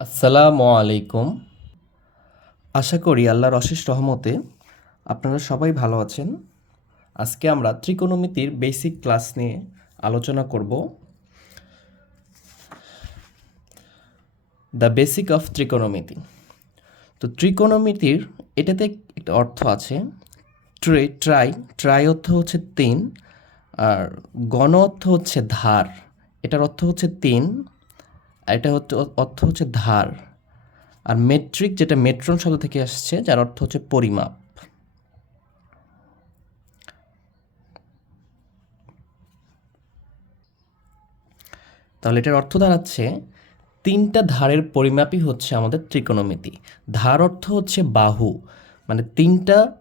আসসালামু আলাইকুম। আশা করি আল্লাহর অশেষ রহমতে আপনারা সবাই ভালো আছেন। আজকে আমরা ত্রিকোণমিতির বেসিক ক্লাস নিয়ে আলোচনা করব। দ্য বেসিক অফ ত্রিকোণমিতি। তো ত্রিকোণমিতির এটাতে একটা অর্থ আছে। ট্রে, ট্রাই ট্রাই অর্থ হচ্ছে তিন আর গণ অর্থ হচ্ছে ধার। এটার অর্থ হচ্ছে তিন এটা হচ্ছে অর্থ হচ্ছে ধার। আর মেট্রিক যেটা মেট্রন শব্দ থেকে আসছে, যার অর্থ হচ্ছে পরিমাপ। তাহলে এটার অর্থ দাঁড়াচ্ছে, তিনটা ধারের পরিমাপই হচ্ছে আমাদের ত্রিকোণমিতি। ধার অর্থ হচ্ছে বাহু মানে তিনটা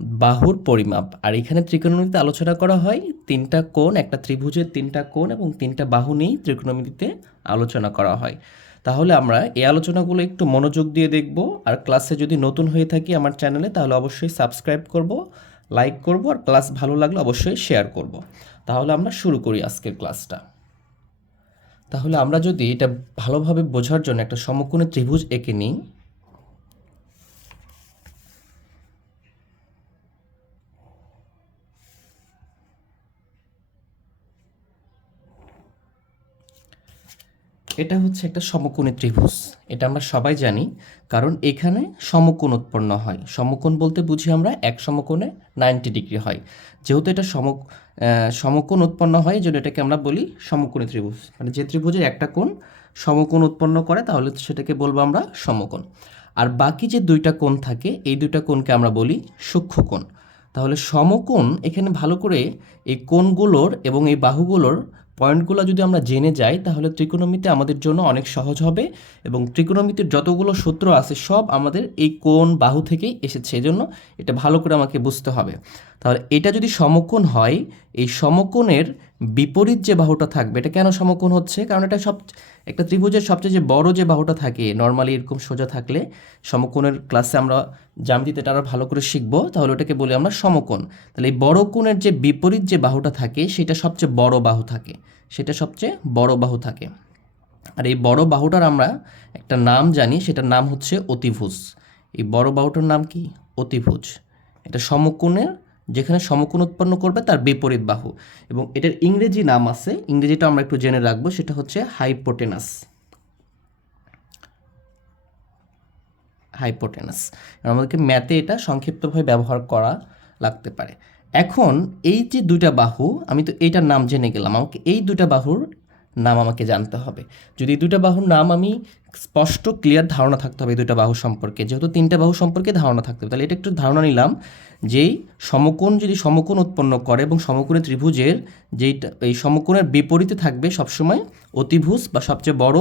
বাহুর পরিমাপ। আর এখানে ত্রিকোণমিতিতে আলোচনা করা হয়, তিনটা কোণ, একটা ত্রিভুজের তিনটা কোণ এবং তিনটা বাহু নিয়েই ত্রিকোণমিতিতে আলোচনা করা হয়। তাহলে আমরা এই আলোচনাগুলো একটু মনোযোগ দিয়ে দেখব। আর ক্লাসে যদি নতুন হয়ে থাকি আমার চ্যানেলে, তাহলে অবশ্যই সাবস্ক্রাইব করব, লাইক করব আর ক্লাস ভালো লাগলে অবশ্যই শেয়ার করব। তাহলে আমরা শুরু করি আজকের ক্লাসটা। তাহলে আমরা যদি এটা ভালোভাবে বোঝার জন্য একটা সমকোণী ত্রিভুজ এঁকে নিই এটা হচ্ছে একটা সমকোণী ত্রিভুজ। এটা আমরা সবাই জানি, কারণ এখানে সমকোণ উৎপন্ন হয়। সমকোণ বলতে বুঝি আমরা এক সমকোণে নাইনটি ডিগ্রি হয়। যেহেতু এটা সম সমকোণ উৎপন্ন হয় জন্য এটাকে আমরা বলি সমকোণী ত্রিভুজ। মানে যে ত্রিভুজের একটা কোণ সমকোণ উৎপন্ন করে, তাহলে সেটাকে বলব আমরা সমকোণ। আর বাকি যে দুইটা কোণ থাকে, এই দুইটা কোণকে আমরা বলি সূক্ষ্মকোণ তাহলে সমকোণ এখানে ভালো করে এই কোণগুলোর এবং এই বাহুগুলোর পয়েন্টগুলো যদি আমরা জেনে যাই, তাহলে ত্রিকোণমিতি আমাদের জন্য অনেক সহজ হবে এবং ত্রিকোণমিতির যতগুলো সূত্র আছে, সব আমাদের এই কোণ বাহু থেকেই এসেছে। এজন্য এটা ভালো করে আমাকে বুঝতে হবে। তাহলে এটা যদি সমকোণ হয়, এই সমকোণের বিপরীত যে বাহুটা থাকবে, এটা কেন সমকোণ হচ্ছে? কারণ এটা সব, একটা ত্রিভুজের সবচেয়ে যে বড় যে বাহুটা থাকে নর্মালি এরকম সোজা থাকলে সমকোণের ক্লাসে আমরা জ্যামিতিতে এটা আরও ভালো করে শিখব, তাহলে ওটাকে বলি আমরা সমকোণ। তাহলে এই বড় কোণের যে বিপরীত যে বাহুটা থাকে, সেটা সবচেয়ে বড় বাহু থাকে, সেটা সবচেয়ে বড় বাহু থাকে। আর এই বড় বাহুটার আমরা একটা নাম জানি, সেটার নাম হচ্ছে অতিভুজ। এই বড় বাহুটার নাম কি? অতিভুজ। এটা সমকোণের যেখানে সমকোণ উৎপন্ন করবে তার বিপরীত বাহু। এবং এটার ইংরেজি নাম আছে, ইংরেজিটা আমরা একটু জেনে রাখব, সেটা হচ্ছে হাইপোটেনাস। হাইপোটেনাস। আমাদেরকে ম্যাথে এটা সংক্ষিপ্তভাবে ব্যবহার করা লাগতে পারে। এখন এই যে দুইটা বাহু, আমি তো এইটার নাম জেনে গেলাম, আমাকে এই দুটা বাহুর নাম আমাকে জানতে হবে। যদি দুটা বাহুর নাম আমি স্পষ্ট ক্লিয়ার ধারণা থাকতে হবে দুইটা বাহু সম্পর্কে। যেহেতু তিনটা বাহু সম্পর্কে ধারণা থাকতে হবে, তাহলে এটা একটু ধারণা নিলাম যেই সমকোণ যদি সমকোণ উৎপন্ন করে এবং সমকোণের ত্রিভুজের যেইটা, এই সমকোণের বিপরীতে থাকবে সবসময় অতিভুজ বা সবচেয়ে বড়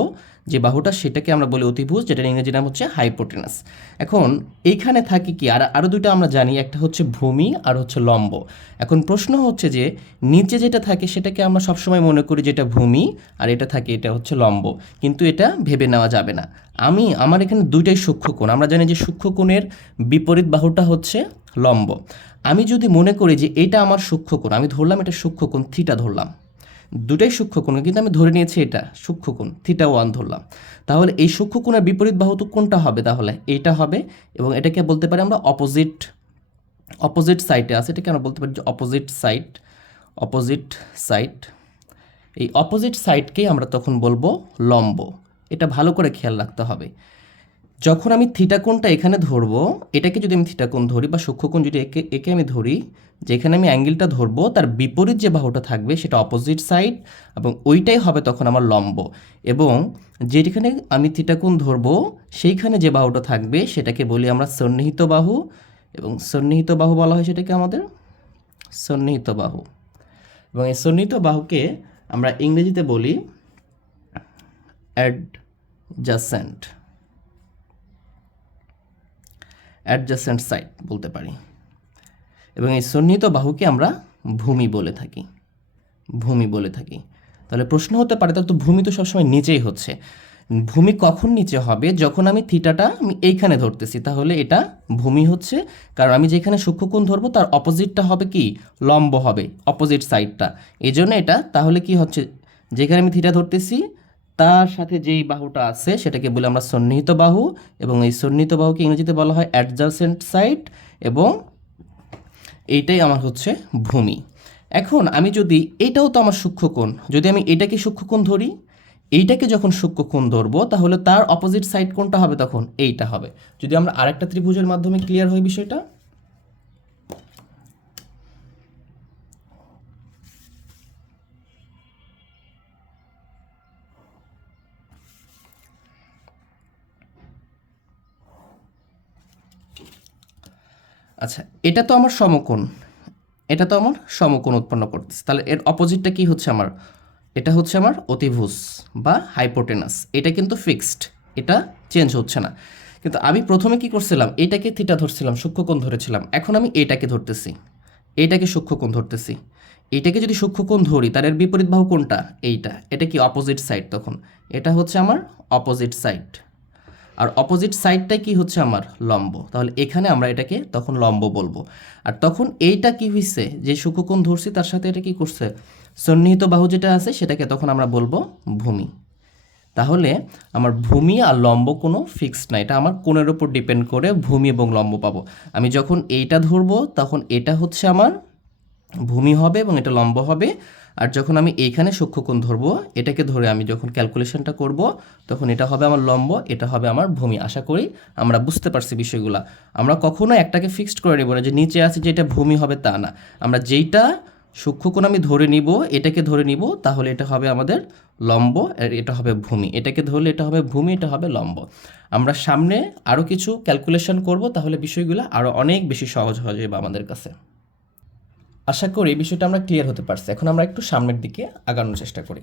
যে বাহুটা সেটাকে আমরা বলি অতিভুজ, যেটার ইংরেজি নাম হচ্ছে হাইপোটেনাস। এখন এইখানে থাকে কি? আর আরও দুটো আমরা জানি, একটা হচ্ছে ভূমি, আর হচ্ছে লম্ব। এখন প্রশ্ন হচ্ছে যে, নিচে যেটা থাকে সেটাকে আমরা সবসময় মনে করি যেটা ভূমি, আর এটা থাকে এটা হচ্ছে লম্ব। কিন্তু এটা ভেবে নেওয়া যাবে না। আমি, আমার এখানে দুইটাই সূক্ষ্মকোণ আমরা জানি যে সূক্ষ্মকোণের বিপরীত বাহুটা হচ্ছে লম্ব। আমি যদি মনে করি যে এটা আমার সূক্ষ্মকোণ আমি ধরলাম এটা সূক্ষ্মকোণ থিটা ধরলাম। দুটাই সূক্ষ্মকোণ, কিন্তু আমি ধরে নিয়েছি এটা, সূক্ষ্মকোণ থিটা ওয়ান ধরলাম। তাহলে এই সূক্ষ্মকোণের বিপরীত বাহু কোনটা হবে তাহলে? এইটা হবে, এবং এটাকে বলতে পারি আমরা অপোজিট অপোজিট সাইডে আছে, এটাকে আমরা বলতে পারি যে অপোজিট সাইড অপোজিট সাইড এই অপোজিট সাইডকেই আমরা তখন বলব লম্ব। এটা ভালো করে খেয়াল রাখতে হবে। যখন আমি থিটা কোণটা এখানে ধরবো, এটাকে যদি আমি থিটা কোণ ধরি বা সূক্ষ্মকোণ যদি একে একে আমি ধরি, যেখানে আমি অ্যাঙ্গেলটা ধরবো, তার বিপরীত যে বাহুটা থাকবে সেটা অপোজিট সাইড এবং ওইটাই হবে তখন আমার লম্ব। এবং যেখানে আমি থিটা কোণ ধরবো, সেইখানে যে বাহুটা থাকবে, সেটাকে বলি আমরা সন্নিহিত বাহু। এবং সন্নিহিত বাহু বলা হয় সেটাকে আমাদের? সন্নিহিত বাহু। এবং এই সন্নিহিত বাহুকে আমরা ইংরেজিতে বলি অ্যাডজাসেন্ট অ্যাডজাসেন্ট সাইড বলতে পারি। এবং এই সন্নিহিত বাহুকে আমরা ভূমি বলে থাকি। ভূমি বলে থাকি। তাহলে প্রশ্ন হতে পারে, তাহলে তো ভূমি তো সবসময় নিচেই হচ্ছে। ভূমি কখন নিচে হবে? যখন আমি থিটাটা আমি এইখানে ধরতেছি, তাহলে এটা ভূমি হচ্ছে। কারণ আমি যেখানে সূক্ষ্মকোণ ধরবো, তার অপোজিটটা হবে কি? লম্ব হবে, অপোজিট সাইডটা এই জন্য এটা, তাহলে কি হচ্ছে? যেখানে আমি থিটা ধরতেছি তার সাথে যেই বাহুটা আছে, সেটাকে বলি আমরা সন্নিহিত বাহু এবং এই সন্নিহিত বাহুকে ইংরেজিতে বলা হয় অ্যাডজাসেন্ট সাইড এবং এইটাই আমার হচ্ছে ভূমি। এখন আমি যদি এটাও তো আমার সূক্ষ্মকোণ যদি আমি এটাকে সূক্ষ্মকোণ ধরি, এইটাকে যখন সূক্ষ্মকোণ ধরবো, তাহলে তার অপোজিট সাইড কোনটা হবে তখন এইটা হবে। যদি আমরা আরেকটা ত্রিভুজের মাধ্যমে ক্লিয়ার হই বিষয়টা আচ্ছা এটা তো আমার সমকোণ। এটা তো আমার সমকোণ উৎপন্ন করতেছে। তাহলে এর অপোজিটটা কি হচ্ছে আমার? এটা হচ্ছে আমার অতিভুজ বা হাইপোটেনাস এটা কিন্তু ফিক্সড এটা চেঞ্জ হচ্ছে না। কিন্তু আমি প্রথমে কি করছিলাম? এটাকে থিটা ধরছিলাম, সূক্ষ্মকোণ ধরেছিলাম। এখন আমি এটাকে ধরতেছি। এইটাকে সূক্ষ্মকোণ ধরতেছি। এটাকে যদি সূক্ষ্মকোণ ধরি, তার এর বিপরীত বাহু কোনটা? এইটা। এটা কি অপোজিট সাইড তখন? এটা হচ্ছে আমার অপোজিট সাইড আর অপোজিট সাইডটাই কি হচ্ছে আমার? লম্ব। তাহলে এখানে আমরা এটাকে তখন লম্ব বলব। আর তখন এইটা কি হইছে? যে সূক্ষ্মকোণ ধরছি, তার সাথে এটা কি করছে? সন্নিহিত বাহু যেটা আছে, সেটাকে তখন আমরা বলব ভূমি। তাহলে আমার ভূমি আর লম্ব কোনো ফিক্সড না। এটা আমার কোণের উপর ডিপেন্ড করে ভূমি এবং লম্ব পাবো। আমি যখন এইটা ধরবো, তখন এটা হচ্ছে আমার ভূমি হবে এবং এটা লম্ব হবে। আর যখন আমি এইখানে সূক্ষ্মকোণ ধরবো, এটাকে ধরে আমি যখন ক্যালকুলেশনটা করব, তখন এটা হবে আমার লম্ব, এটা হবে আমার ভূমি। আশা করি আমরা বুঝতে পারছি বিষয়গুলো। আমরা কখনো একটাকে ফিক্সড করে নেব না যে নিচে আছে যে এটা ভূমি হবে তা না। আমরা যেইটা সূক্ষ্মকোণ আমি ধরে নিব, এটাকে ধরে নিব, তাহলে এটা হবে আমাদের লম্ব এটা হবে ভূমি। এটাকে ধরলে এটা হবে ভূমি, এটা হবে লম্ব। আমরা সামনে আরও কিছু ক্যালকুলেশন করব, তাহলে বিষয়গুলো আরও অনেক বেশি সহজ হয়ে যাবে আমাদের কাছে। আশা করি বিষয়টা আমরা ক্লিয়ার হতে পারছি। এখন আমরা একটু সামনের দিকে আগানোর চেষ্টা করি।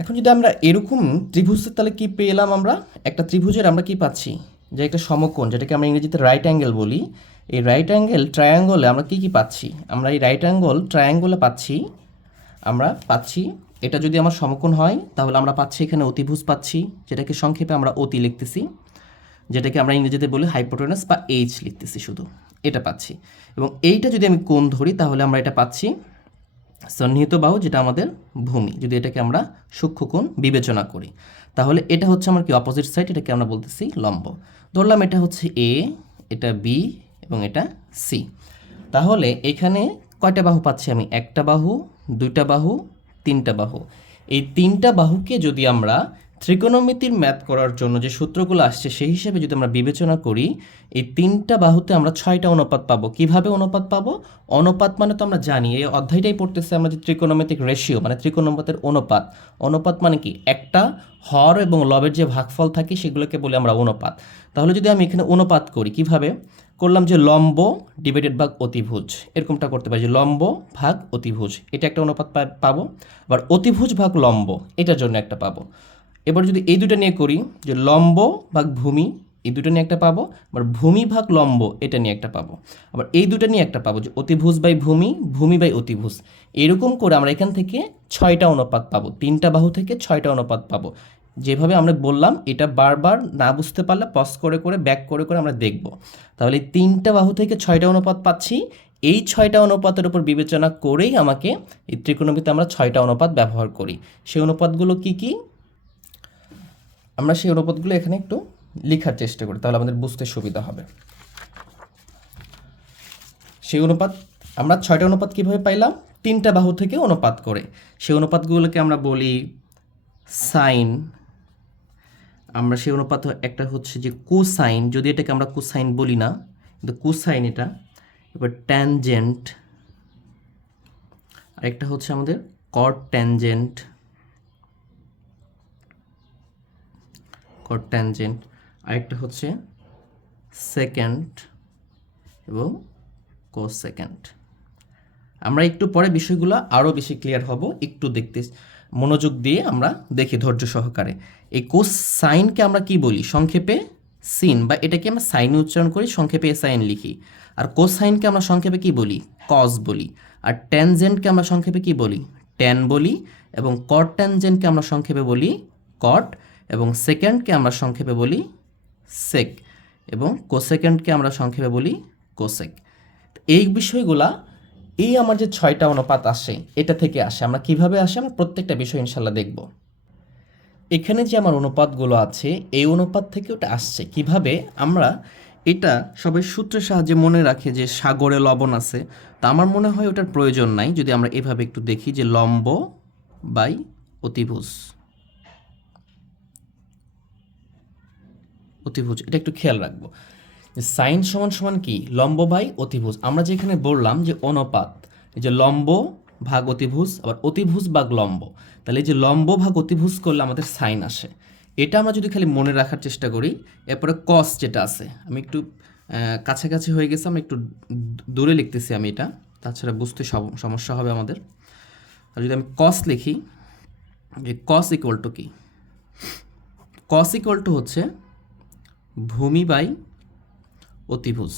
এখন যদি আমরা এরকম ত্রিভুজের তাহলে কি পেলাম আমরা? একটা ত্রিভুজের আমরা কি পাচ্ছি? যে একটা সমকোণ, যেটাকে আমরা ইংরেজিতে রাইট অ্যাঙ্গেল বলি। এই রাইট অ্যাঙ্গেল ট্রায়াঙ্গলে আমরা কি কি পাচ্ছি? আমরা এই রাইট অ্যাঙ্গল ট্রায়াঙ্গলে পাচ্ছি, আমরা পাচ্ছি, এটা যদি আমার সমকোণ হয়, তাহলে আমরা পাচ্ছি এখানে অতিভুজ পাচ্ছি, যেটাকে সংক্ষেপে আমরা অতি লিখতেছি। যেটাকে আমরা ইংরেজিতে বলি হাইপোটেনাস বা এইচ লিখতেছি শুধু। এটা পাচ্ছি। এবং এইটা যদি আমি কোণ ধরি, তাহলে আমরা এটা পাচ্ছি সন্নিহিত বাহু, যেটা আমাদের ভূমি। যদি এটাকে আমরা সূক্ষ্মকোণ বিবেচনা করি, তাহলে এটা হচ্ছে আমার কি অপোজিট সাইড এটাকে আমরা বলতেছি লম্ব। ধরলাম এটা হচ্ছে এ এটা বি এবং এটা সি তাহলে এখানে কয়টা বাহু পাচ্ছি আমি? একটা বাহু, দুইটা বাহু, তিনটা বাহু। এই তিনটা বাহুকে যদি আমরা ত্রিকোণমিতির ম্যাথ করার জন্য যে সূত্রগুলো আসছে, সেই হিসাবে যদি আমরা বিবেচনা করি, এই তিনটা বাহুতে আমরা ছয়টা অনুপাত পাবো। কীভাবে অনুপাত পাবো? অনুপাত মানে তো আমরা জানি, এই অধ্যায়টাই পড়তেছে আমরা যে ত্রিকোণমিতিক রেশিও মানে ত্রিকোণমিতির অনুপাত। অনুপাত মানে কি? একটা হর এবং লবের যে ভাগফল থাকে, সেগুলোকে বলে আমরা অনুপাত। তাহলে যদি আমি এখানে অনুপাত করি, কীভাবে? করলাম যে লম্ব ডিভাইডেড ভাগ অতিভুজ। এরকমটা করতে পারি যে লম্ব ভাগ অতিভুজ। এটা একটা অনুপাত পাবো। আবার অতিভুজ ভাগ লম্ব, এটার জন্য একটা পাবো। এবার যদি এই দুটো নিয়ে করি, যে লম্ব ভাগ ভূমি, এই দুটো নিয়ে একটা পাবো, আবার ভূমি ভাগ লম্ব, এটা নিয়ে একটা পাবো। আবার এই দুটো নিয়ে একটা পাবো, যে অতিভুজ বাই ভূমি ভূমি বাই অতিভুজ। এরকম করে আমরা এখান থেকে ছয়টা অনুপাত পাবো, তিনটা বাহু থেকে ছয়টা অনুপাত পাবো। যেভাবে আমরা বললাম, এটা বারবার না বুঝতে পারলে পজ করে করে ব্যাক করে করে আমরা দেখব। তাহলে তিনটা বাহু থেকে ছয়টা অনুপাত পাচ্ছি, এই ছয়টা অনুপাতের উপর বিবেচনা করেই আমাকে এই ত্রিকোণমিতে আমরা ছয়টা অনুপাত ব্যবহার করি। সেই অনুপাতগুলো কি কি? আমরা সেই অনুপাতগুলো এখানে একটু লেখার চেষ্টা করি, তাহলে আমাদের বুঝতে সুবিধা হবে। সেই অনুপাত, আমরা ছয়টা অনুপাত কীভাবে পাইলাম? তিনটা বাহু থেকে অনুপাত করে। সেই অনুপাতগুলোকে আমরা বলি সাইন। আমরা সেই অনুপাত একটা হচ্ছে যে কোসাইন, যদি এটাকে আমরা কোসাইন বলি না, কিন্তু কোসাইন এটা, এবার ট্যানজেন্ট, আরেকটা হচ্ছে আমাদের কট ট্যানজেন্ট। কট ট্যানজেন্ট আরেকটা হচ্ছে সেকেন্ড এবং কোস সেকেন্ড আমরা একটু পরে বিষয়গুলো আরও বেশি ক্লিয়ার হব, একটু দেখতে মনোযোগ দিয়ে আমরা দেখি ধৈর্য সহকারে। এই কোস সাইনকে আমরা কি বলি? সংক্ষেপে সিন বা এটাকে আমরা সাইন উচ্চারণ করি, সংক্ষেপে সাইন লিখি। আর কোস সাইনকে আমরা সংক্ষেপে কি বলি? কজ বলি। আর ট্যানজেন্টকে আমরা সংক্ষেপে কি বলি? ট্যান বলি এবং কট ট্যানজেন্টকে আমরা সংক্ষেপে বলি কট। এবং সেকেন্ডকে আমরা সংক্ষেপে বলি সেক এবং কোসেকেন্ডকে আমরা সংক্ষেপে বলি কোসেক। এই বিষয়গুলা, এই আমার যে ছয়টা অনুপাত আসে, এটা থেকে আসে। আমরা কীভাবে আসে? আমরা প্রত্যেকটা বিষয় ইনশাল্লাহ দেখব। এখানে যে আমার অনুপাতগুলো আছে, এই অনুপাত থেকে ওটা আসছে। কীভাবে? আমরা এটা সবাই সূত্রের সাহায্যে মনে রাখে যে সাগরে লবণ আছে। তা আমার মনে হয় ওটার প্রয়োজন নাই। যদি আমরা এভাবে একটু দেখি যে লম্ব বাই অতিভুজ। অতিভুজ, এটা একটু খেয়াল রাখব। সাইন সমান সমান কি? লম্ব বাই অতিভুজ। আমরা যেখানে বললাম যে অনুপাত, এই যে লম্ব ভাগ অতিভুজ, আবার অতিভুজ ভাগ লম্ব। তাহলে এই যে লম্ব ভাগ অতিভুজ করলে আমাদের সাইন আসে। এটা আমরা যদি খালি মনে রাখার চেষ্টা করি, এরপরে কস যেটা আছে, আমি একটু কাছাকাছি হয়ে গেছে, আমি একটু দূরে লিখতেছি আমি এটা, তাছাড়া বুঝতে সমস্যা হবে আমাদের। আর যদি আমি কস লিখি যে কস ইকুয়াল টু কি? কস ইকুয়াল টু হচ্ছে ভূমি বাই অতিভুজ।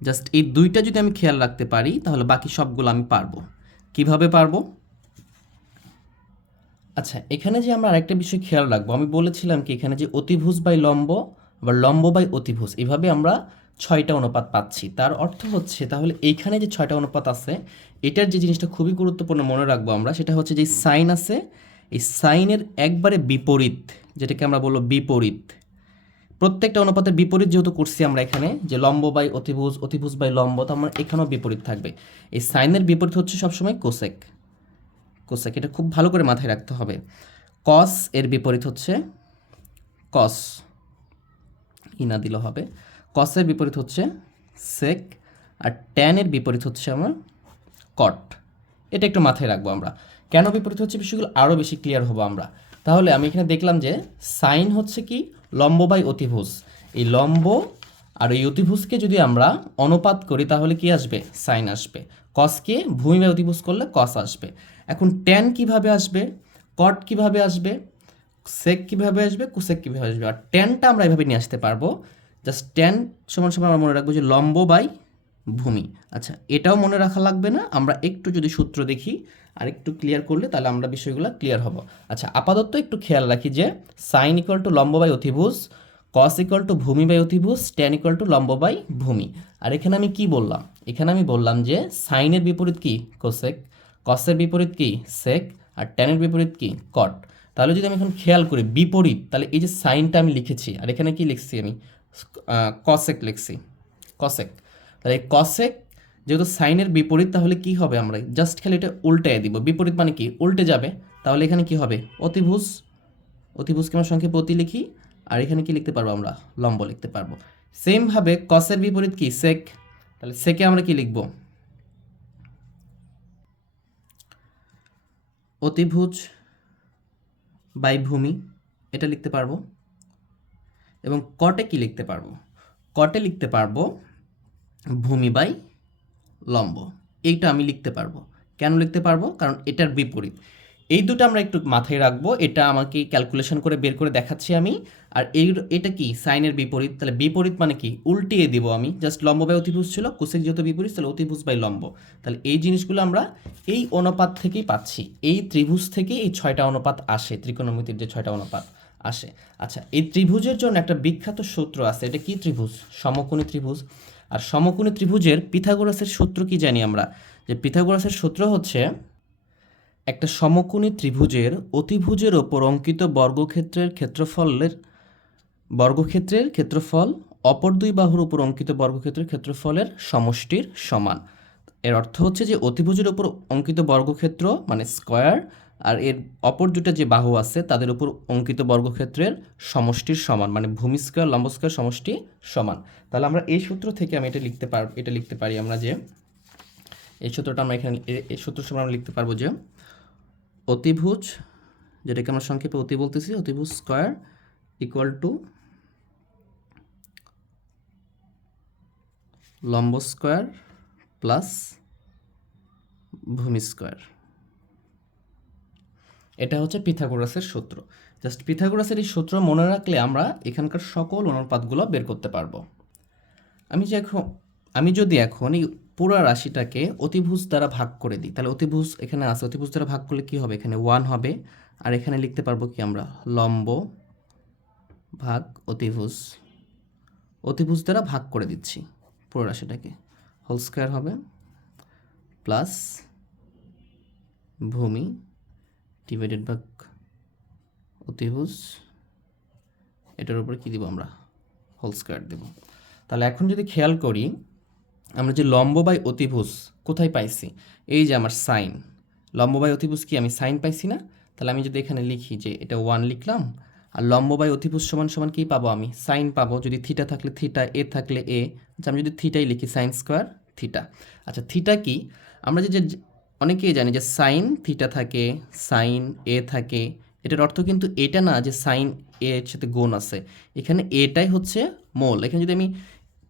জাস্ট এই দুইটা যদি আমি খেয়াল রাখতে পারি, তাহলে বাকি সবগুলো আমি পারব। কীভাবে পারব? আচ্ছা এখানে যে আমরা আরেকটা বিষয় খেয়াল রাখব, আমি বলেছিলাম কি, এখানে যে অতিভুজ বাই লম্ব, আবার লম্ব বাই অতিভুজ, এভাবে আমরা ছয়টা অনুপাত পাচ্ছি। তার অর্থ হচ্ছে, তাহলে এইখানে যে ছয়টা অনুপাত আছে, এটার যে জিনিসটা খুবই গুরুত্বপূর্ণ মনে রাখব আমরা, সেটা হচ্ছে যে সাইন আছে, এই সাইনের একবারে বিপরীত, যেটাকে আমরা বলব বিপরীত। প্রত্যেকটা অনুপাতের বিপরীত যেহেতু করছি আমরা এখানে, যে লম্ব বাই অতিভুজ অতিভুজ বাই লম্ব তো আমার এখানেও বিপরীত থাকবে। এই সাইনের বিপরীত হচ্ছে সবসময় কোসেক। কোসেক, এটা খুব ভালো করে মাথায় রাখতে হবে। কস এর বিপরীত হচ্ছে কস। ইনা দিল হবে। কসের বিপরীত হচ্ছে সেক, আর ট্যানের বিপরীত হচ্ছে আমার কট। এটা একটু মাথায় রাখব আমরা। কেন বিপরীত হচ্ছে বিষয়গুলো আরও বেশি ক্লিয়ার হব আমরা। তাহলে আমি এখানে দেখলাম যে সাইন হচ্ছে কি? লম্ব বাই অতিভুজ। এই লম্ব আর এই অতিভুজকে যদি আমরা অনুপাত করি, তাহলে কি আসবে? সাইন আসবে। কসকে ভূমি বাই অতিভুজ করলে কস আসবে। এখন ট্যান কীভাবে আসবে? কট কীভাবে আসবে? সেক কীভাবে আসবে? কুসেক কীভাবে আসবে? আর ট্যানটা আমরা এভাবে নিয়ে আসতে পারব। জাস্ট ট্যান সমান সমান আমরা মনে রাখব যে লম্ব বাই ভূমি। আচ্ছা এটাও মনে রাখা লাগবে না? আমরা একটু যদি সূত্র দেখি, আর একটু ক্লিয়ার করলে তাহলে আমরা বিষয়গুলো ক্লিয়ার হব। আচ্ছা আপাতত একটু খেয়াল রাখি যে সাইন ইকুয়াল টু লম্ব বাই অতিভুজ কস ইকুয়াল টু ভূমি বাই অতিভুজ ট্যান ইকুয়াল টু লম্ব বাই ভূমি। আর এখানে আমি কি বললাম? এখানে আমি বললাম যে সাইনের বিপরীত কি? কোসেক কসের বিপরীত কি? সেক আর ট্যানের বিপরীত কি? কট তাহলে যদি আমি এখন খেয়াল করি, বিপরীত, তাহলে এই যে সাইনটা আমি লিখেছি, আর এখানে কি লিখছি আমি? কসেক লিখছি। কসেক তাহলে কসেক যেহেতু সাইনের বিপরীত, তাহলে কি হবে আমরা? জাস্ট খালি এটা উল্টায় দিব। বিপরীত মানে কি? উল্টে যাবে। তাহলে এখানে কি হবে? অতিভুজ, অতিভুজকে আমরা সংক্ষেপে অতি লিখি, আর এখানে কি লিখতে পারব আমরা? লম্ব লিখতে পারব। সেমভাবে কসের বিপরীত কি? সেক তাহলে সেকে আমরা কি লিখব? অতিভুজ বাই ভূমি, এটা লিখতে পারব। এবং কটে কি লিখতে পারব? কটে লিখতে পারব ভূমি বাই লম্ব। এইটা আমি লিখতে পারব। কেন লিখতে পারব? কারণ এটার বিপরীত। এই দুটো আমরা একটু মাথায় রাখব। এটা আমাকে ক্যালকুলেশন করে বের করে দেখাচ্ছি আমি। আর এই এটা কি? সাইনের বিপরীত। তাহলে বিপরীত মানে কি? উল্টিয়ে দিব আমি। জাস্ট লম্ব বাই অতিভুজ ছিল। কোসেক যেহেতু বিপরীত, তাহলে অতিভুজ বাই লম্ব। তাহলে এই জিনিসগুলো আমরা এই অনুপাত থেকেই পাচ্ছি। এই ত্রিভুজ থেকে এই ছয়টা অনুপাত আসে। ত্রিকোণমিতির যে ছয়টা অনুপাত আসে। আচ্ছা এই ত্রিভুজের জন্য একটা বিখ্যাত সূত্র আছে। এটা কি ত্রিভুজ? সমকোণী ত্রিভুজ। আর সমকোণী ত্রিভুজের পিথাগোরাসের সূত্র কি জানি আমরা? যে পিথাগোরাসের সূত্র হচ্ছে একটা সমকোণী ত্রিভুজের অতিভুজের ওপর অঙ্কিত বর্গক্ষেত্রের ক্ষেত্রফলের, বর্গক্ষেত্রের ক্ষেত্রফল অপর দুই বাহুর উপর অঙ্কিত বর্গক্ষেত্রের ক্ষেত্রফলের সমষ্টির সমান। এর অর্থ হচ্ছে যে অতিভুজের উপর অঙ্কিত বর্গক্ষেত্র মানে স্কয়ার আর এর অপর দুটো যে বাহু আছে, তাদের উপর অঙ্কিত বর্গক্ষেত্রের সমষ্টির সমান মানে ভূমি স্কয়ার, লম্ব স্কয়ার সমষ্টি সমান। তাহলে আমরা এই সূত্র থেকে আমি এটা লিখতে পার, এটা লিখতে পারি আমরা যে, এই সূত্রটা আমরা এখানে এই সূত্র সময় আমরা লিখতে পারব যে, অতিভুজ, যেটাকে আমরা সংক্ষেপে অতি বলতেছি, অতিভুজ স্কোয়ার ইকুয়াল টু লম্ব স্কোয়ার প্লাস ভূমি স্কয়ার। এটা হচ্ছে পিথাগোরাসের সূত্র। জাস্ট পিথাগোরাসের এই সূত্র মনে রাখলে আমরা এখানকার সকল অনুপাতগুলো বের করতে পারব। আমি যে এখন আমি যদি এখন এই পুরো রাশিটাকে অতিভুজ দ্বারা ভাগ করে দিই, তাহলে অতিভুজ এখানে আছে। অতিভুজ দ্বারা ভাগ করলে কি হবে? এখানে ওয়ান হবে। আর এখানে লিখতে পারব কি আমরা? লম্ব ভাগ অতিভুজ। অতিভুজ দ্বারা ভাগ করে দিচ্ছি পুরো রাশিটাকে। হোল স্কোয়ার হবে। প্লাস ভূমি ডিভাইডেড বাই অতিভুজ। এটার উপরে কী দিব আমরা? হোল স্কোয়ার দেব। তাহলে এখন যদি খেয়াল করি, আমরা যে লম্ব বাই অতিভুজ কোথায় পাইছি? এই যে আমার সাইন লম্ব বাই অতিভুজ কি আমি সাইন পাইছি না? তাহলে আমি যদি এখানে লিখি যে এটা ওয়ান লিখলাম, আর লম্ব বাই অতিভুজ সমান সমান কী পাবো আমি? সাইন পাবো। যদি থিটা থাকলে থিটা এ থাকলে এ আচ্ছা আমি যদি থিটাই লিখি সাইন স্কোয়ার থিটা আচ্ছা থিটা কি? আমরা যে যে- অনেকেই জানি যে সাইন থিটা থাকে সাইন এ থাকে। এটার অর্থ কিন্তু এটা না যে সাইন এ এর সাথে গুণ আছে। এখানে এটাই হচ্ছে মোল। এখানে যদি আমি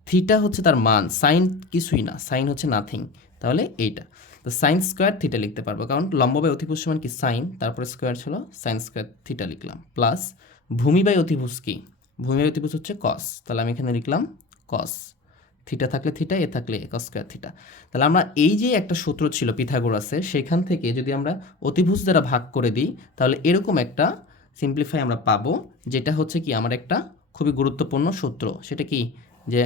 থিটা হচ্ছে তার মান সাইন কিছুই না সাইন হচ্ছে নাথিং তাহলে এইটা। তো সাইন স্কোয়ার থিটা লিখতে পারব, কারণ লম্ব বাই অতিভুজ সমান কি সাইন তারপরে স্কোয়ার ছিল সাইন স্কোয়ার থিটা লিখলাম। প্লাস ভূমি বাই অতিভুজ কি? ভূমি বাই অতিভুজ হচ্ছে কস তাহলে আমি এখানে লিখলাম কস থিটা থাকলে থিটা, এ থাকলে কস স্কোয়ার থিটা তাহলে আমরা এই যে একটা সূত্র ছিল পিথাগোরাসের, সেখান থেকে যদি আমরা অতিভুজ দ্বারা ভাগ করে দিই, তাহলে এরকম একটা সিম্পলিফাই আমরা পাবো, যেটা হচ্ছে কি আমার একটা খুবই গুরুত্বপূর্ণ সূত্র। সেটা কি? যে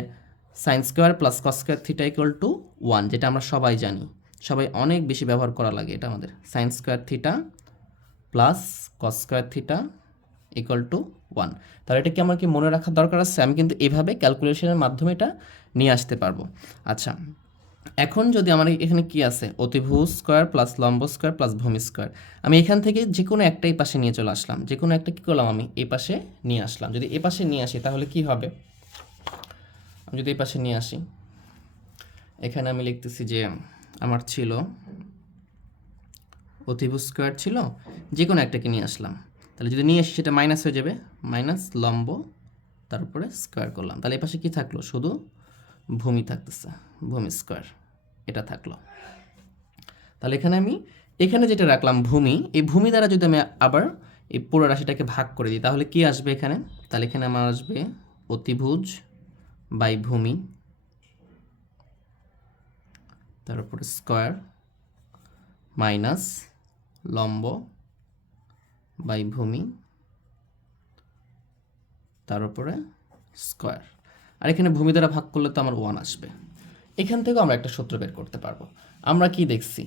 sine square plus cos square theta equal to one যেটা আমরা সবাই জানি। সবাই অনেক বেশি ব্যবহার করা লাগে এটা আমাদের। Sine square theta plus cos square theta equal to one তাহলে এটা কি আমার কি মনে রাখার দরকার আছে? আমি কিন্তু এভাবে ক্যালকুলেশনের মাধ্যমে এটা নিয়ে আসতে পারব। আচ্ছা এখন যদি আমার এখানে কি আছে? অতিভুজ স্কোয়ার প্লাস লম্ব স্কোয়ার প্লাস ভূমি স্কোয়ার। আমি এখান থেকে যে কোনো একটা এই পাশে নিয়ে চলে আসলাম। যে কোনো একটা কী করলাম আমি? এই পাশে নিয়ে আসলাম। যদি এ পাশে নিয়ে আসি, তাহলে কি হবে? আমি যদি এই পাশে নিয়ে আসি, এখানে আমি লিখতেছি যে আমার ছিল, অতিভুজ স্কোয়ার ছিল যে কোনো একটাকে নিয়ে আসলাম। তাহলে যদি নিয়ে আসি, সেটা মাইনাস হয়ে যাবে। মাইনাস লম্ব, তারপরে স্কোয়ার করলাম। তাহলে এই পাশে কী থাকল? শুধু ভূমি থাকতেছে, ভূমি স্কোয়ার এটা থাকল। তাহলে এখানে আমি, এখানে যেটা রাখলাম ভূমি, এই ভূমি দ্বারা যদি আমি আবার এই পুরো রাশিটাকে ভাগ করে দিই, তাহলে কি আসবে এখানে? তাহলে এখানে আমার আসবে অতিভুজ বাই ভূমি তারপরে স্কোয়ার মাইনাস লম্ব বাই ভূমি, তার উপরে স্কোয়ার আর এখানে ভূমি দ্বারা ভাগ করলে তো আমার ওয়ান আসবে। এখান থেকেও আমরা একটা সূত্র বের করতে পারব। আমরা কি দেখছি?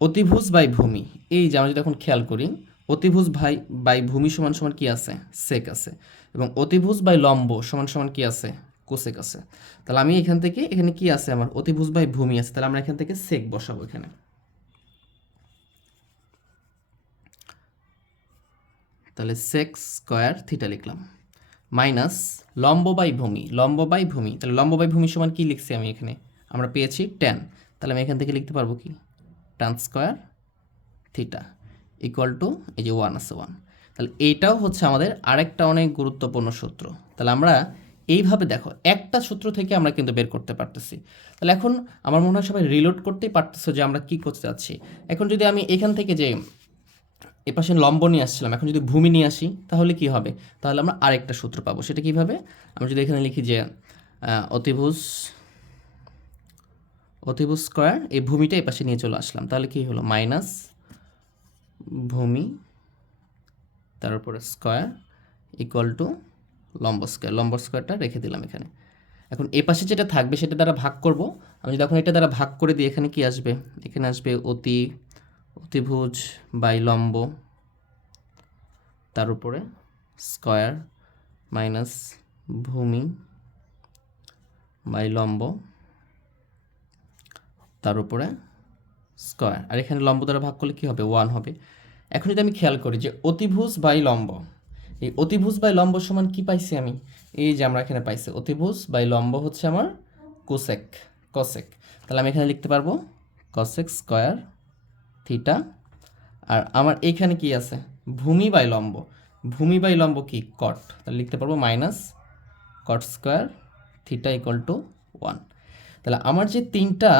অতিভুজ বাই ভূমি। এই যে আমরা যদি এখন খেয়াল করি, অতিভুজ ভাই, বাই ভূমি সমান সমান কি আছে? সেক আছে। এবং অতিভুজ বাই লম্ব সমান সমান কি আছে? কোসেক আছে। তাহলে আমি এখান থেকে, এখানে কি আছে? আমার অতিভুজ বাই ভূমি আছে। তাহলে আমরা এখান থেকে সেক বসাবো এখানে। তাহলে সেক্স স্কোয়ার থিটা লিখলাম। মাইনাস লম্ব বাই ভূমি লম্ব বাই ভূমি। তাহলে লম্ব বাই ভূমি সমান কি লিখছি আমি এখানে? আমরা পেয়েছি টেন তাহলে আমি এখান থেকে লিখতে পারব কি? টান স্কোয়ার থিটা ইকুয়াল টু এই যে ওয়ান আছে ওয়ান তাহলে এইটাও হচ্ছে আমাদের আরেকটা অনেক গুরুত্বপূর্ণ সূত্র। তাহলে আমরা এইভাবে দেখো, একটা সূত্র থেকে আমরা কিন্তু বের করতে পারতেছি। তাহলে এখন আমার মনে হয় সবাই রিলোড করতেই পারতেছো যে আমরা কি করতে যাচ্ছি। এখন যদি আমি এখান থেকে যে এপাশে লম্ব নিয়ে আসছিলাম, এখন যদি ভূমি নিয়ে আসি, তাহলে কি হবে? তাহলে আমরা আরেকটা সূত্র পাবো। সেটা কীভাবে? আমি যদি এখানে লিখি যে অতিভুজ অতিভুজ স্কোয়ার, এই ভূমিটা এপাশে নিয়ে চলে আসলাম। তাহলে কি হলো? মাইনাস ভূমি, তারপরে স্কোয়ার ইকুয়াল টু লম্ব স্কোয়ার। লম্ব স্কোয়ারটা রেখে দিলাম এখানে। এখন এ পাশে যেটা থাকবে, সেটা দ্বারা ভাগ করব। আমি যদি এখন এটা দ্বারা ভাগ করে দিই, এখানে কি আসবে? এখানে আসবে অতি অতিভুজ বাই লম্ব, তার উপরে স্কয়ার মাইনাস ভূমি বাই লম্ব, তার উপরে স্কয়ার। আর এখানে লম্ব দ্বারা ভাগ করলে কী হবে? ওয়ান হবে। এখন যদি আমি খেয়াল করি যে অতিভুজ বাই লম্ব, এই অতিভুজ বাই লম্ব সমান কি পাইছি আমি? এই যে আমরা এখানে পাইছি, অতিভুজ বাই লম্ব হচ্ছে আমার কোসেক কসেক তাহলে আমি এখানে লিখতে পারব কসেক স্কয়ার থিটা। আর আমার এইখানে কি আছে? ভূমি বাই লম্ব। ভূমি বাই লম্ব কি? কট তাহলে লিখতে পারব minus cot square theta equal to one তাহলে আমার যে তিনটা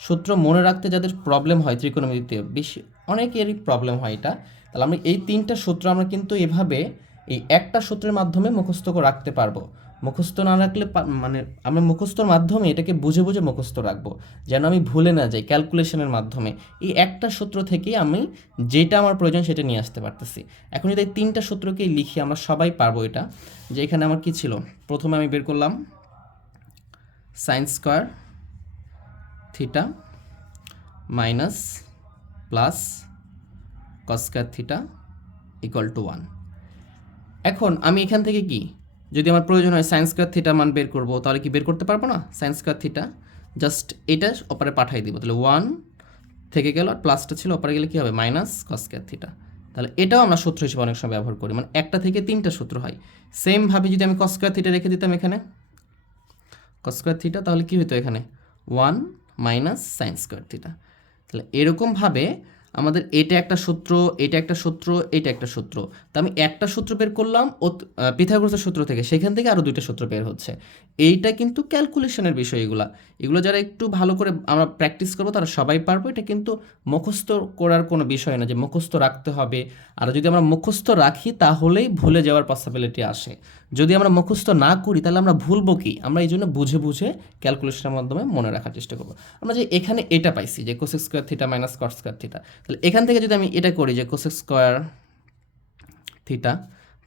সূত্র মনে রাখতে যাদের প্রবলেম হয় ত্রিকোণমিতিতে, বেশি অনেকেরই প্রবলেম হয় এটা। তাহলে আমরা এই তিনটা সূত্র আমরা কিন্তু এভাবে এই একটা সূত্রের মাধ্যমে মুখস্থ রাখতে পারব। মুখস্থ না রাখলে মানে আমরা মুখস্থর মাধ্যমে এটাকে বুঝে বুঝে মুখস্থ রাখব। যেন আমি ভুলে না যাই ক্যালকুলেশনের মাধ্যমে। এই একটা সূত্র থেকেই আমি যেটা আমার প্রয়োজন সেটা নিয়ে আসতে পারতেছি। এখন যদি তিনটা সূত্রকেই লিখি, আমরা সবাই পারব এটা। যে এখানে আমার কি ছিল? প্রথমে আমি বের করলাম sine square theta minus plus cos square theta equal to one এখন আমি এখান থেকে কি? যদি আমার প্রয়োজন হয় সায়েন্স স্কোয়ার থিটা মান বের করব, তাহলে কি বের করতে পারব না? সায়েন্স স্কোয়ার থিটা জাস্ট এটা অপারে পাঠাই দিব। তাহলে ওয়ান থেকে গেল, আর প্লাসটা ছিল অপারে গেলে কী হবে? মাইনাস কস স্কোয়ার থিটা তাহলে এটাও আমরা সূত্র হিসেবে অনেক সময় ব্যবহার করি। মানে একটা থেকে তিনটা সূত্র হয়। সেমভাবে যদি আমি কস স্কোয়ার থিটা রেখে দিতাম এখানে কস স্কোয়ার থিটা তাহলে কী হতো এখানে? One minus sine square theta তাহলে এরকমভাবে আমাদের এটা একটা সূত্র, এটা একটা সূত্র, এটা একটা সূত্র। তো আমি একটা সূত্র বের করলাম, ও পিথাগোরাসের সূত্র থেকে। সেখান থেকে আরও দুইটা সূত্র বের হচ্ছে। এইটা কিন্তু ক্যালকুলেশনের বিষয় এগুলা। এগুলো যারা একটু ভালো করে আমরা প্র্যাকটিস করব, তারা সবাই পারব। এটা কিন্তু মুখস্থ করার কোনো বিষয় না যে মুখস্থ রাখতে হবে। আর যদি আমরা মুখস্থ রাখি, তাহলেই ভুলে যাওয়ার পসিবিলিটি আসে। যদি আমরা মুখস্থ না করি, তাহলে আমরা ভুলবো কি? আমরা এই জন্য বুঝে বুঝে ক্যালকুলেশনের মাধ্যমে মনে রাখার চেষ্টা করব। আমরা যে এখানে এটা পাইছি, যে cosec square theta minus cot square theta তাহলে এখান থেকে যদি আমি এটা করি, যে কোসেক স্কোয়ার থিটা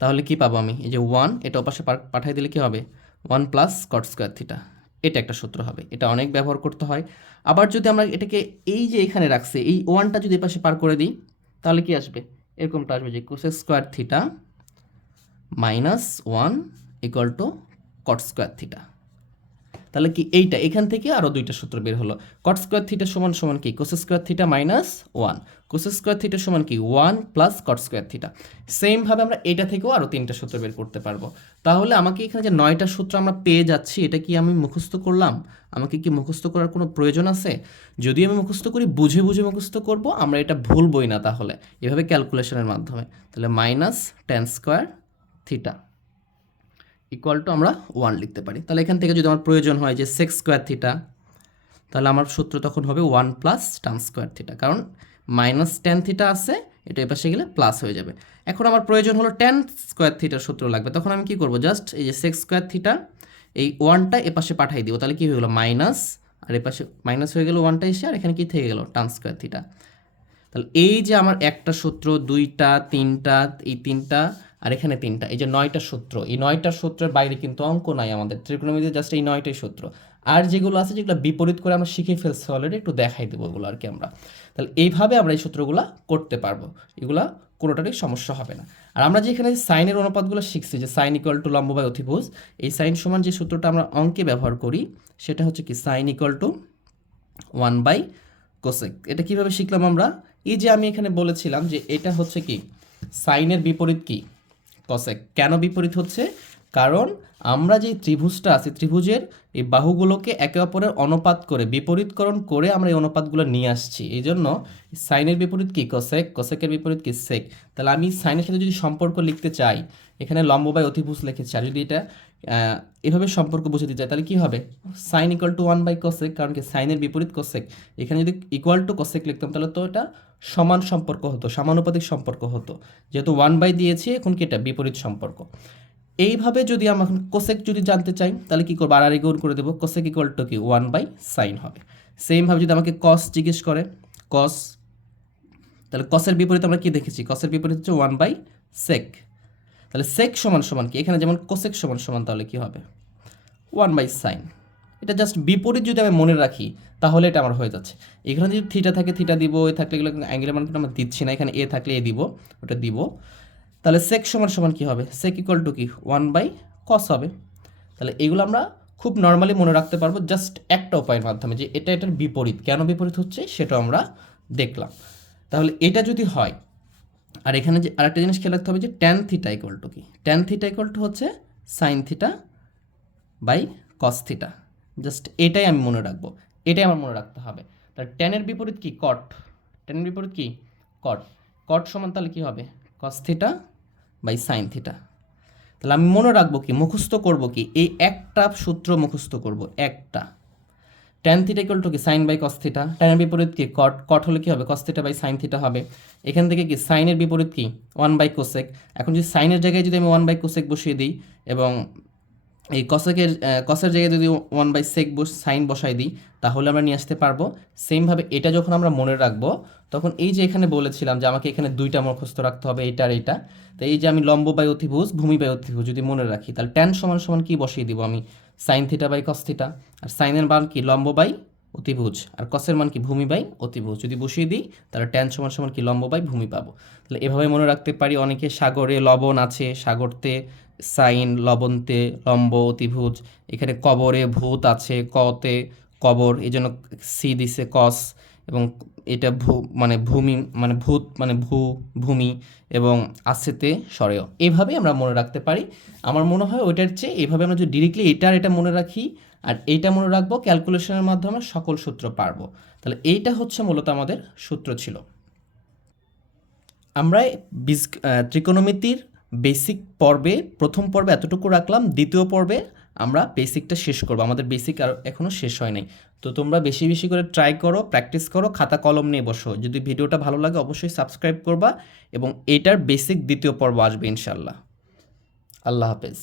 তাহলে কি পাবো আমি? এই যে ওয়ান এটা ওপাশে পাঠাই দিলে কি হবে? One plus cot square theta এটা একটা সূত্র হবে। এটা অনেক ব্যবহার করতে হয়। আবার যদি আমরা এটাকে এই যে এখানে রাখছি, এই ওয়ানটা যদি এপাশে পার করে দিই, তাহলে কি আসবে? এরকমটা আসবে যে cosec square theta minus one equal to cot square theta তাহলে কি এইটা? এখান থেকে আরও দুইটা সূত্র বের হলো। কট স্কোয়ার থিটা সমান সমান কি? Cos square theta minus one cos square theta সমান কি? One plus cot square theta সেমভাবে আমরা এটা থেকেও আরও তিনটা সূত্র বের করতে পারব। তাহলে আমাকে এখানে যে নয়টা সূত্র আমরা পেয়ে যাচ্ছি, এটা কি আমি মুখস্থ করলাম? আমাকে কি মুখস্থ করার কোনো প্রয়োজন আছে? যদি আমি মুখস্থ করি, বুঝে বুঝে মুখস্থ করব, আমরা এটা ভুলবই না তাহলে। এভাবে ক্যালকুলেশনের মাধ্যমে। তাহলে minus tan square theta equal to আমরা ওয়ান লিখতে পারি। তাহলে এখান থেকে যদি আমার প্রয়োজন হয় যে সেক্স স্কোয়ার থিটা তাহলে আমার সূত্র তখন হবে one plus tan square theta কারণ মাইনাস টেন থিটা আছে, এটা এপাশে গেলে প্লাস হয়ে যাবে। এখন আমার প্রয়োজন হলো টেন স্কোয়ার থিটার সূত্র লাগবে। তখন আমি কি করব? জাস্ট এই যে সেক্স স্কোয়ার থিটা এই ওয়ানটা এপাশে পাঠাই দিব। তাহলে কি হয়ে গেলো? মাইনাস আর এপাশে মাইনাস হয়ে গেলো ওয়ানটা এসে আর এখানে কি থেকে গেলো? টান স্কোয়ার থিটা তাহলে এই যে আমার একটা সূত্র, দুইটা, তিনটা, এই তিনটা আর এখানে তিনটা, এই যে নয়টা সূত্র, এই নয়টা সূত্রের বাইরে কিন্তু অঙ্ক নাই আমাদের ত্রিকোণমিতিতে জাস্ট এই নয়টাই সূত্র। আর যেগুলো আছে যেগুলো বিপরীত করে আমরা শিখে ফেলছি অলরেডি একটু দেখাই দেবো ওগুলো আর কি আমরা। তাহলে এইভাবে আমরা এই সূত্রগুলো করতে পারব, এগুলা কোনোটারই সমস্যা হবে না। আর আমরা যে এখানে সাইনের অনুপাতগুলো শিখছি, যে সাইন ইকুয়াল টু লম্ব বাই অতিভুজ, এই সাইন সমান যে সূত্রটা আমরা অঙ্কে ব্যবহার করি, সেটা হচ্ছে কি sine equal to one by cosec এটা কীভাবে শিখলাম আমরা? এই যে আমি এখানে বলেছিলাম যে এটা হচ্ছে কি, সাইনের বিপরীত কি? কসেক কেন বিপরীত হচ্ছে? কারণ আমরা যে ত্রিভুজটা আছে ত্রিভুজের, এই বাহুগুলোকে একে অপরের অনুপাত করে, বিপরীতকরণ করে আমরা এই অনুপাতগুলো নিয়ে আসছি। এই জন্য সাইনের বিপরীত কি? কসেক কসেকের বিপরীত কি? সেক তাহলে আমি সাইনের সাথে যদি সম্পর্ক লিখতে চাই, এখানে লম্ব বাই অতিভুজ লিখেছি, আর যদি এটা এভাবে সম্পর্ক বুঝাতে চাই, তাহলে কি হবে? Sine equal to one by cosec কারণ কি সাইনের বিপরীত কসেক এখানে যদি ইকুয়াল টু কসেক লিখতাম, তাহলে তো এটা সমান সম্পর্ক হতো, সমানুপাতিক সম্পর্ক হতো। যেহেতু ওয়ান বাই দিয়েছি, এখন কি এটা? বিপরীত সম্পর্ক। এইভাবে যদি আমরা এখন কোসেক যদি জানতে চাই, তাহলে কী করব? আর গুণ করে দেবো। কোসেক ইকুয়াল টু কি? ওয়ান বাই সাইন হবে। সেমভাবে যদি আমাকে কস জিজ্ঞেস করে কস তাহলে কসের বিপরীত আমরা কি দেখেছি? কসের বিপরীত হচ্ছে ওয়ান বাই সেক তাহলে সেক সমান সমান কি? এখানে যেমন কোসেক সমান সমান, তাহলে কি হবে? ওয়ান বাই সাইন এটা জাস্ট বিপরীত যদি আমি মনে রাখি, তাহলে এটা আমার হয়ে যাচ্ছে। এখানে যদি থিটা থাকে থিটা দিব, এ থাকলে এগুলো অ্যাঙ্গেলের মান আমরা দিচ্ছি না, এখানে এ থাকলে এ দিব, ওটা দিব। তাহলে সেক সমান সমান কী হবে? সেক ইকুয়াল টু কি? ওয়ান বাই কস হবে। তাহলে এগুলো আমরা খুব নর্মালি মনে রাখতে পারব জাস্ট একটা উপায়ের মাধ্যমে, যে এটা এটার বিপরীত। কেন বিপরীত হচ্ছে? সেটা আমরা দেখলাম। তাহলে এটা যদি হয়, আর এখানে যে আরেকটা জিনিস খেয়াল রাখতে হবে যে ট্যান থিটা ইকুয়াল টু কি? ট্যান থিটা ইকুয়াল টু হচ্ছে sine theta by cos theta just এটাই আমি মনে রাখব, এটাই আমার মনে রাখতে হবে। তাহলে ট্যানের বিপরীত কি? কট ট্যানের বিপরীত কি? কট কট সমান তাহলে কী হবে? Cos theta by sine theta তাহলে আমি মনে রাখব কি, মুখস্থ করব কি, এই একটা সূত্র মুখস্থ করব, একটা। ট্যান থিটা ইকুয়াল টু কি? সাইন বাই কস থিটা ট্যানের বিপরীত কি? কট কট হলে কী হবে? Cos theta by sine theta হবে। এখান থেকে কি? সাইনের বিপরীত কি? ওয়ান বাই কোসেক এখন যদি সাইনের জায়গায় যদি আমি ওয়ান বাই কোসেক বসিয়ে দিই এবং এই কসেকের কসের জায়গায় যদি ওয়ান বাই সেক বস সাইন বসাই দিই, তাহলে আমরা নিয়ে আসতে পারব। সেমভাবে এটা যখন আমরা মনে রাখব, তখন এই যে এখানে বলেছিলাম যে আমাকে এখানে দুইটা মুখস্থ রাখতে হবে, এটা আর এটা, তো এই যে আমি লম্ব বাই অতিভুজ, ভূমি বাই অতিভুজ যদি মনে রাখি, তাহলে ট্যান সমান সমান কী বসিয়ে দিব আমি? Sine theta by cos theta আর সাইনের মান কি? লম্ব বাই অতিভুজ। আর কসের মান কি? ভূমি বাই অতিভুজ। যদি বসিয়ে দিই, তাহলে ট্যান সমান সমান কি? লম্ব বাই ভূমি পাবো। তাহলে এভাবে মনে রাখতে পারি অনেকে সাগরে লবণ আছে, সাগরতে সাইন, লবণতে লম্ব, অতিভুজ। এখানে কবরে ভূত আছে, কতে কবর এই জন্য সি দিছে কস। এবং এটা ভূ মানে ভূমি মানে ভূত মানে ভূ, ভূমি এবং আসেতে সরেয়। এইভাবে আমরা মনে রাখতে পারি। আমার মনে হয় ওইটার চেয়ে এইভাবে আমরা যদি ডিরেক্টলি এটা আর এটা মনে রাখি আর এইটা মনে রাখব ক্যালকুলেশনের মাধ্যমে সকল সূত্র পারব। তাহলে এইটা হচ্ছে মূলত আমাদের সূত্র ছিল। আমরা বীজ ত্রিকোণমিতির বেসিক পর্বে, প্রথম পর্বে এতটুকু রাখলাম, দ্বিতীয় পর্বে আমরা বেসিকটা শেষ করব। আমাদের বেসিক আর এখনও শেষ হয় নাই। তো তোমরা বেশি বেশি করে ট্রাই করো প্র্যাকটিস করো, খাতা কলম নিয়ে বসো। যদি ভিডিওটা ভালো লাগে অবশ্যই সাবস্ক্রাইব করবা এবং এটার বেসিক দ্বিতীয় পর্ব আসবে ইনশাল্লাহ আল্লাহ হাফেজ।